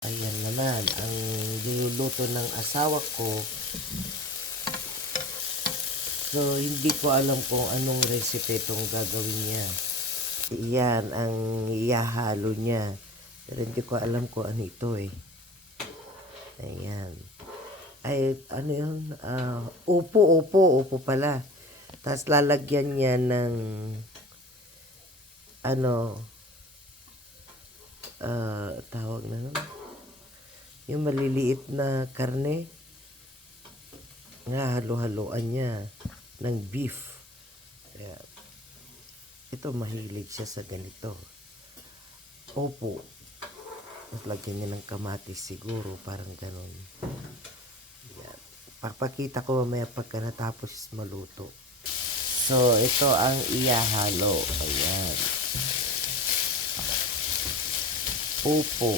Ayan naman, ang niluluto ng asawa ko. So, hindi ko alam kung anong recipe itong gagawin niya. Iyan ang ihahalo niya. Pero hindi ko alam kung ano ito eh. Ayan. Ay, ano yun? Upo pala. Tapos lalagyan niya ng tawag na nun? Yung maliliit na karne. Nga, halo-haloan niya ng beef. Kaya, ito mahilig siya sa ganito. Opo. Tapos lagyan niya ng kamatis siguro, parang ganon. Yan. Papakita ko mamaya pagka natapos maluto. So, ito ang iyahalo. Ayan. Upo.